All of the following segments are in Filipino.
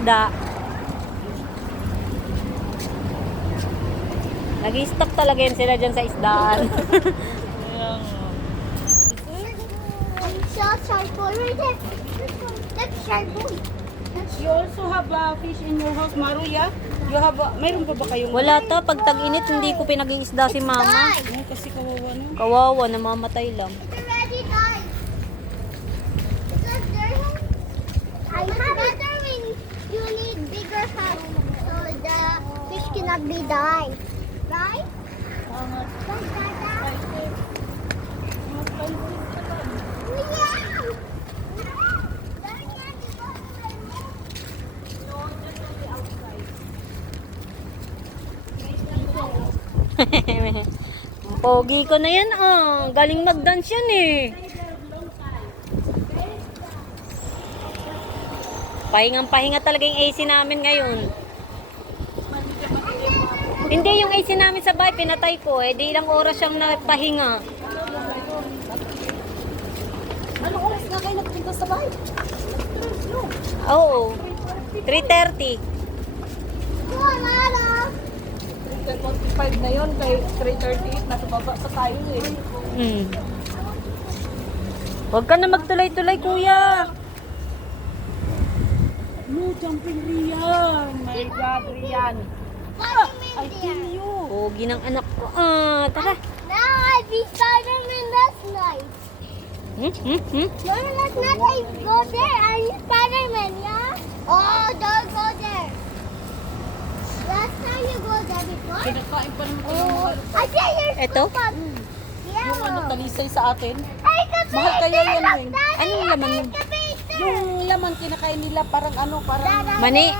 isda. Nag-i-stock talaga yan sila dyan sa isdaan. You also have fish in your house, Maruya? You have, mayroon pa ba kayong... Wala to, pag tag-init hindi ko pinag-iisda si mama. Kasi kawawa no? Kawawa, namamatay lang. I have better when you need bigger fish so the fish cannot be die. Right? Pogi ko na yan, ah. Galing mag-dance yan eh. Pahingang-pahinga talaga yung AC namin ngayon. Hindi, yung AC namin sa bahay, pinatay ko eh. Di ilang oras siyang napahinga. Anong oras na kayo nagpunta sa bahay? Oo. 3:30. 45 na yun, kay 3:38, nasa baba pa tayo eh. Huwag ka na magtulay-tulay, kuya. No, jumping Rian. My God, Rian. I kill you. Pogi ng anak ko. Ah, tara. Now I beat Spider-Man last night. No, last night I go there. I'm Spider-Man, yeah? Oh, don't go there. Last time you go there before? Pinakain pa naman ko ng Oh, mahal. I see your Eto? spot. Yung ano, Yeah. talisay sa atin. Ay, kapit! Mahal kaya yan, Weng. Anong laman yun? Yung laman kinakain nila parang ano, parang... Mani?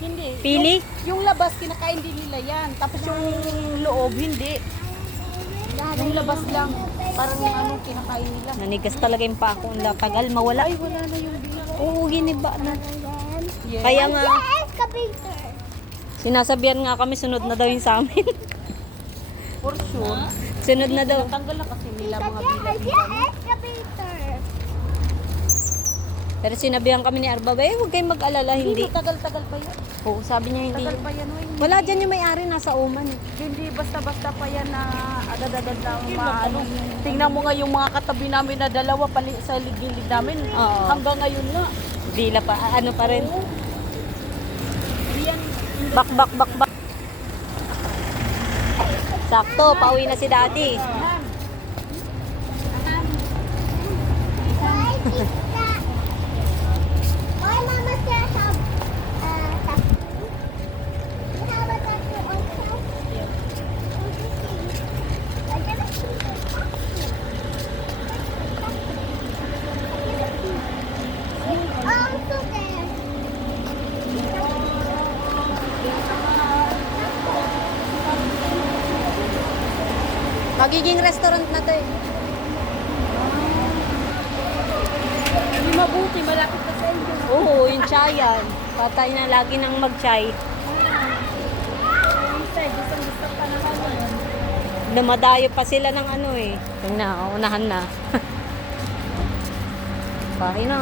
Hindi. Pili? Yung labas kinakain din nila yan. Tapos yung loob, hindi. Yung labas lang. Parang yung ano, kinakain nila. Nanigas talaga yung pako. Ang tagal mawala. Ay, wala na yung bila. Oo, giniba na. Yes. Kaya nga, Excavator. sinasabihan nga kami, sunod na daw yung sa amin. For sure. Sunod na daw. Tanggal na kasi nila mga I see bila-bila. excavator. Pero sinabihan kami ni Arba, huwag kayong mag-alala, Hindi, hindi. tagal-tagal pa yan. Oo, sabi niya hindi. Tagal pa yan, Weng. Wala dyan yung may-ari, nasa Oman. Hindi basta-basta pa yan na agad-agad na maano. Tingnan mo nga yung mga katabi namin na dalawa pali sa ligid namin. Oo. Hanggang ngayon nga. Dila pa, ano pa rin. Yan. Bak. Sakto, pauwi na si Daddy. Why is that? My mama says tattoo. You have a tattoo also? I never seen also there. Magiging restaurant na to eh. Hindi mabuti, malapit na sa inyo. Oo, yung chayan. Patay na lagi nang mag-chay. Inside, gusto pa naman. Dumadayo pa sila ng ano eh. Yung na, unahan na. Bahay na.